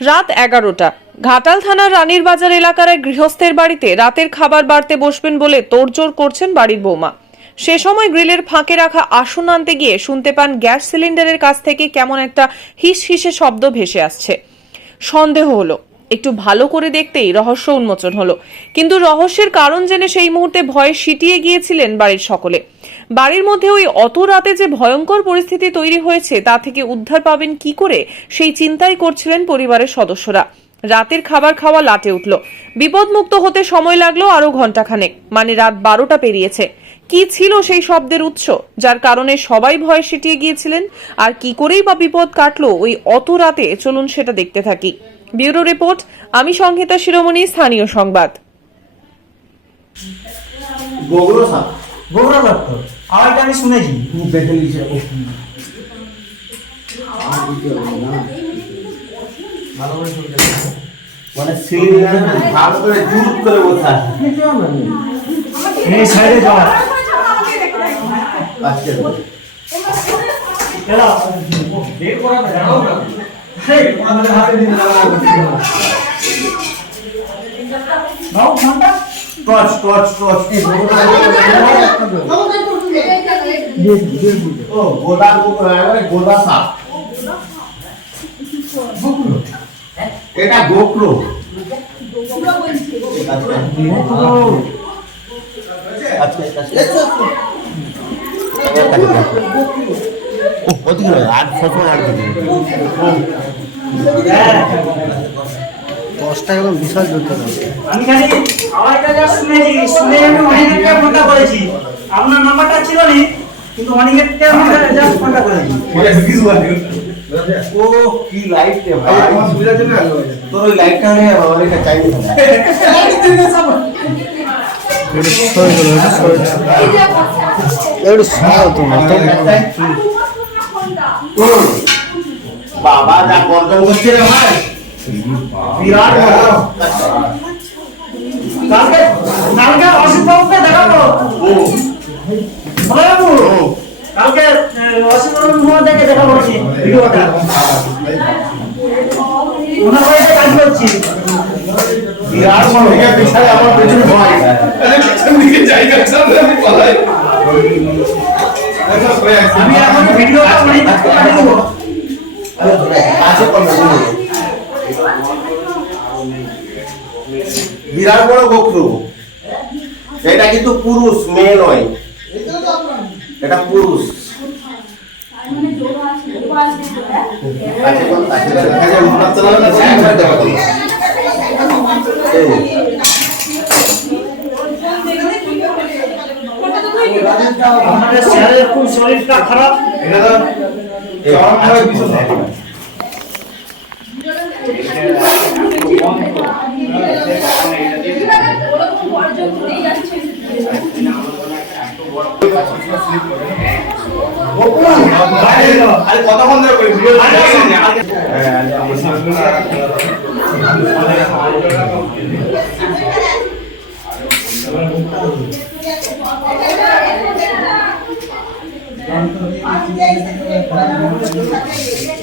রাত এগারোটা। ঘাটাল থানার রানীর বাজার এলাকার গৃহস্থের বাড়িতে রাতের খাবার বাড়তে বসবেন বলে তোড়জোড় করছেন বাড়ির বৌমা। সে সময় গ্রিলের ফাঁকে রাখা আসন আনতে গিয়ে শুনতে পান গ্যাস সিলিন্ডারের কাছ থেকে কেমন একটা হিস হিসে শব্দ ভেসে আসছে। সন্দেহ হলো, একটু ভালো করে দেখতেই রহস্য উন্মোচন হলো। কিন্তু রহস্যের কারণ জেনে সেই মুহূর্তে ভয়ে সিটিয়ে গিয়েছিলেন বাড়ির সকলে। বাড়ির মধ্যে ওই অত রাতে যে ভয়ঙ্কর পরিস্থিতি তৈরি হয়েছে, তা থেকে উদ্ধার পাবেন কি করে, সেই চিন্তাই করছিলেন পরিবারের সদস্যরা। রাতের খাবার খাওয়া লাটে উঠল। বিপদমুক্ত হতে সময় লাগল আরও ঘন্টাখানেক মানে রাত বারোটা পেরিয়েছে। কি ছিল সেই শব্দের উৎস, যার কারণে সবাই ভয় সিটিয়ে গিয়েছিলেন? আর কি করেই বা বিপদ কাটলো ওই অত রাতে, চলুন সেটা দেখতে থাকি। ব্যুরো রিপোর্ট, আমি সংহিতা শিরোমণি, স্থানীয় সংবাদ। বগুড়া দত্ত। আওয়াজটা আমি শুনেছি। মানে সিলিন্ডার ভালো করে জুট করে বসে এই সাইডে যাওয়া আচ্ছা। এলা বের করা জানো না। সেই আমাদের হাতে দিতে দাও ফোনটা টর্চ টর্চ টর্চ এই ও গোদা মানে গোদা সাপ এটা গোপ্রো আচ্ছা আচ্ছা দশটা একদম বিশাল জোরটা আমি খালি শুনে আমি ফোনটা করেছি। আপনার নাম্বারটা ছিল না কিন্তু অনেকটা আমাকে জাস্ট ফোনটা করেছি। ও কি লাইট রে ভাই। তোর ওই লাইটটা হলে আমার একটা চাই বাবা যা গর্জন করছে রে ভাই। বিরাট। কালকে কালকে অসিত বাবুকে দেখাবো। বাবু কালকে অসিত বাবু মহোদয়কে দেখাবো ভিডিওটা। ওনার বাড়িতে কাজ করছি। বিরাট বড়। এটা পেছনে আমার পেছনে ভয় আমি এখন ভিডিওটা মানে কমে বিরাট বড় গোপ্রু এটা কিন্তু পুরুষ মেয়ে নয়। এটা পুরুষ। আমাদের খুব শরীরটা খারাপ।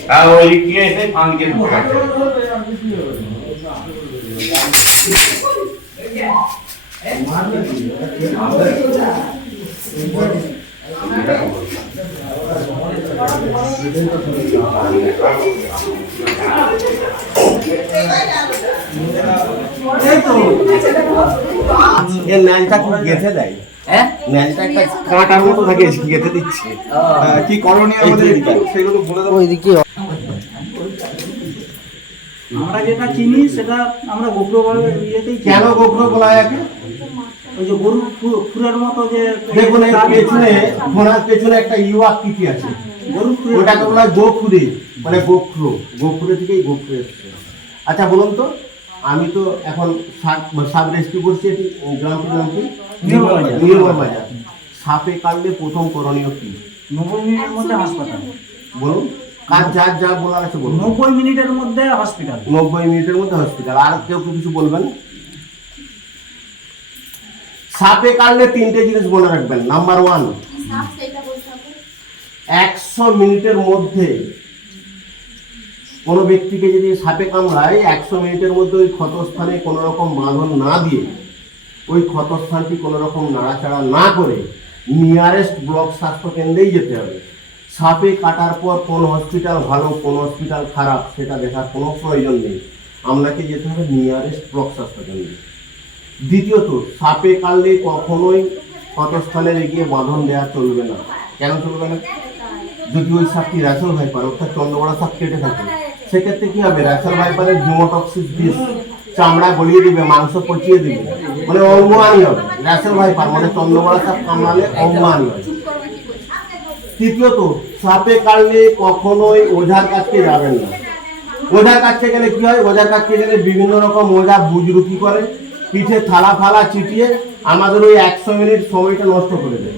আর ওই গিয়ে এসে এর ন্যালটা খুব গেঁথে দেয়। হ্যাঁ? কাঁটার মতো থাকে গেঁথে দিচ্ছে। কি করণীয় আমাদের সেগুলো বলে দেবো আমরা যেটা চিনি সেটা আমরা গোপ্র ইয়েতেই কেন গোপ্র বলা হয় একে? ওই যে গরু খুরের মতো যে দেখুন পেছনে ঘোড়ার পেছনে একটা ইউ আকৃতি আছে। গরু খুরের ওটাকে বলা হয় গোখুরে মানে গোখ্র। গোখুরে থেকেই গোখ্র এসছে। আচ্ছা বলুন তো আমি তো এখন সাব রেস্কিউ করছি এটি নির্মলবাজার। নির্মলবাজার সাপে কাটলে প্রথম করণীয় কি? নব্বই মিনিটের মধ্যে হাসপাতাল। বলুন কার যার যা বলার আছে বলুন। নব্বই মিনিটের মধ্যে হসপিটাল নব্বই মিনিটের মধ্যে হসপিটাল আর কেউ কি কিছু বলবেন? সাপে কাটলে তিনটে জিনিস মনে রাখবেন। নাম্বার ওয়ান একশো মিনিটের মধ্যে কোনো ব্যক্তিকে যদি সাপে কামড়ায়, একশো মিনিটের মধ্যে ওই ক্ষতস্থানে কোনো রকম বাঁধন না দিয়ে, ওই ক্ষতস্থানটি কোনো রকম নাড়াচাড়া না করে নিয়ারেস্ট ব্লক স্বাস্থ্য কেন্দ্রেই যেতে হবে। সাপে কাটার পর কোন হসপিটাল ভালো, কোন হসপিটাল খারাপ, সেটা দেখার কোনো প্রয়োজন নেই। আপনাকে যেতে হবে নিয়ারেস্ট ব্লক স্বাস্থ্য কেন্দ্রে। দ্বিতীয়ত, সাপে কাটলে কখনোই ক্ষতস্থানে এগিয়ে বাঁধন দেওয়া চলবে না। কেন চলবে না? যদি ওই সাপটি র্যাচেল ভাইপার, অর্থাৎ চন্দ্রবড়া সাপ কেটে থাকে, সেক্ষেত্রে কি হবে? র্যাচেল ভাইপারের হিমোটক্সিস বিষ চামড়া গলিয়ে দিবে, মাংস পচিয়ে দিবে মানে অঙ্গহানি হবে। র্যাচেল ভাইপার মানে চন্দ্রবড়া সাপ কামড়ালে অঙ্গহানি হবে। তৃতীয়ত, সাপে কাটলে কখনোই ওঝার কাছে যাবেন না। ওঝার কাছে গেলে কি হয়? ওঝার কাছে গেলে বিভিন্ন রকম ওঝা বুজরুকি করে। পিঠে থালা ফালা চিটিয়ে আমাদের ওই একশো মিনিট সময়টা নষ্ট করে দেয়।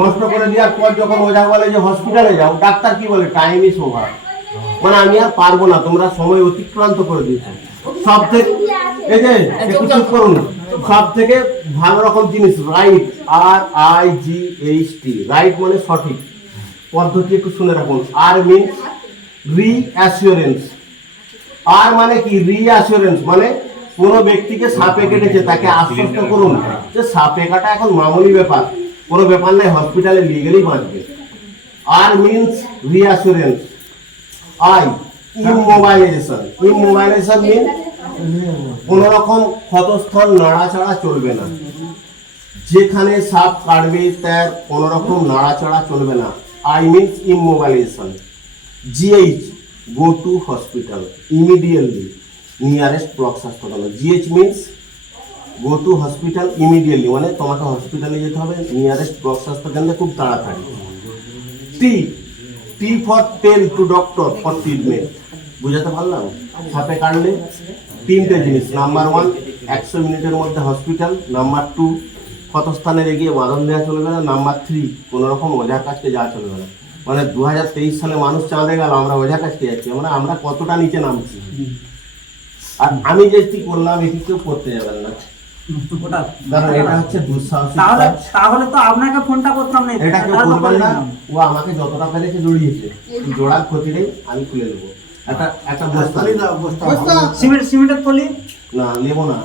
নষ্ট করে দেওয়ার পর যখন ওঝা বলে যে হসপিটালে যাও ডাক্তার কি বলে? টাইম ইস ওভার মানে আমি আর পারব না তোমরা সময় অতিক্রান্ত করে দিয়েছ। সব থেকে এই যে একটু চুপ করুন। সব থেকে ভালো রকম জিনিস right R I G H T right মানে সঠিক। পদ্ধতি একটু শুনে রাখুন। আর মিনস রি অ্যাসিওরেন্স আর মানে কি? রিঅ্যাসুরেন্স মানে কোনো ব্যক্তিকে সাপে কেটেছে, তাকে আশ্বস্ত করুন। যে সাপে কাটা এখন মামুলি ব্যাপার। কোনো ব্যাপার নাই হসপিটালে গেলেই বাঁচবে। R means reassurance I immobilisation immobilisation mean কোন রকম ক্ষতস্থল নাড়াচাড়া চলবে না। যেখানে সাপ কাটবে, তার কোন রকম নাড়াচাড়া চলবে না। I means immobilization GH go to hospital immediately nearest block হাসপাতাল GH means go to hospital immediately মানে তোমাকে হসপিটালে যেতে হবে, নিয়ারেস্ট ব্লক কেন্দ্রে খুব তাড়াতাড়ি। T T for tell to doctor for treatment বুঝাতে পারলাম? সাপে কাটলে তিনটে জিনিস। নাম্বার ওয়ান একশো মিনিটের মধ্যে হসপিটাল নাম্বার টু ক্ষতস্থানে এগিয়ে বাঁধন দেওয়া চলবে না। নাম্বার থ্রি কোনো রকম ওঝার কাছকে যাওয়া চলবে না। মানে দু হাজার তেইশ সালে মানুষ চাঁদে গেল, আমরা ওঝার কাছকে যাচ্ছি। মানে আমরা কতটা নিচে নামছি? আর আমি যেটি করলাম এটি কেউ করতে যাবেন না। এটা হচ্ছে দুঃসাহসিক তাহলে তাহলে তো আপনাকে ফোনটা করতাম না। এটা কেউ করবেন না। ও আমাকে যতটা পেরেছে জড়িয়েছে। জোড়ার ক্ষতি নেই আমি খুলে দেবো। একটা একটা বস্তা। সিমেন্ট সিমেন্টের না নেব না।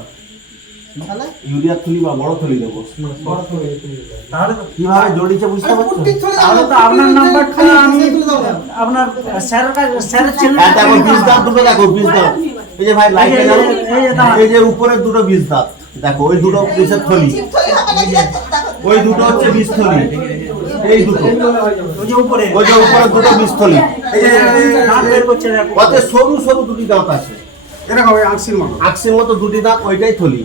ইউরিয়া থলি বা বড় থলি নেব তাহলে কীভাবে জড়িয়েছে বুঝতে পারছ? তাহলে তো আপনার নাম্বারটা আমি আপনার স্যারের কাছে স্যারের ছেলে হ্যাঁ দেখো বীজ দাঁত দুটো দেখো বীজ দাঁত। এই যে ভাই লাইটে এই এই যে দাঁত। এই যে উপরের দুটো বীজ দাঁত। দেখো ওই দুটো বীজের থলি। ওই দুটো হচ্ছে বীজ থলি। এই দুটো। ওই যে উপরে। ওই যে উপরে দুটো বীজ থলি। এই যে দাঁত বের করছে দেখো। ওতে সরু সরু দুটি দাঁত আছে। এরকম ওই আংশির মতো। আকসির মতো দুটি দাঁত ওইটাই থলি।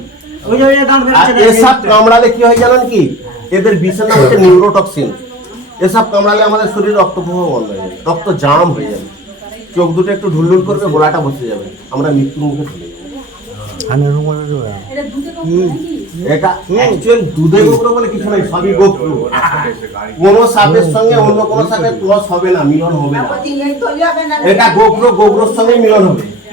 আর এসব কামড়ালে কি হয় জানেন কি? এদের বিষের নাম হচ্ছে নিউরোটক্সিন এসব কামড়ালে আমাদের শরীরে রক্ত প্রবাহ বন্ধ হয়ে যাবে রক্ত জাম হয়ে যাবে। চোখ দুটো একটু ঢুলঢুল করবে গোলাটা বসে যাবে আমরা মৃত্যুর মুখে চলে যাব। এটা অ্যাকচুয়াল দুধে গোবর বলে কিছু নাই সবই গোপ্র। কোনো সাপের সঙ্গে অন্য কোনো সাপের ক্রস হবে না মিলন হবে না। এটা গোপ্র গোবরের সঙ্গে মিলন হবে।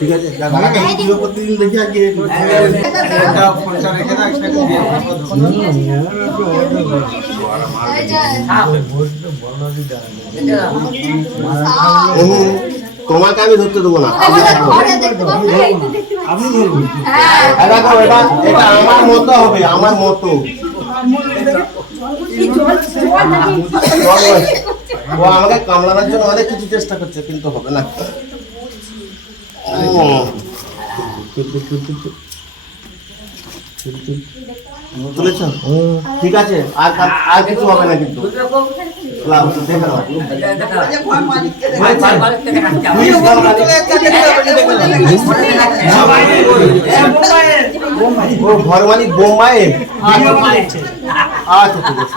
ঠিক আছে? প্রতিদিন দেখি তোমাকে আমি ধরতে দেবো না আপনি ধরুন। এটা এটা আমার মতো হবে আমার মতো। ও আমাকে কামড়ানোর জন্য অনেক কিছু চেষ্টা করছে কিন্তু হবে না। তুলেছ ঠিক আছে আর আর- কিছু হবে না কিন্তু ঘর মালিক বোম্বাই আচ্ছা ঠিক আছে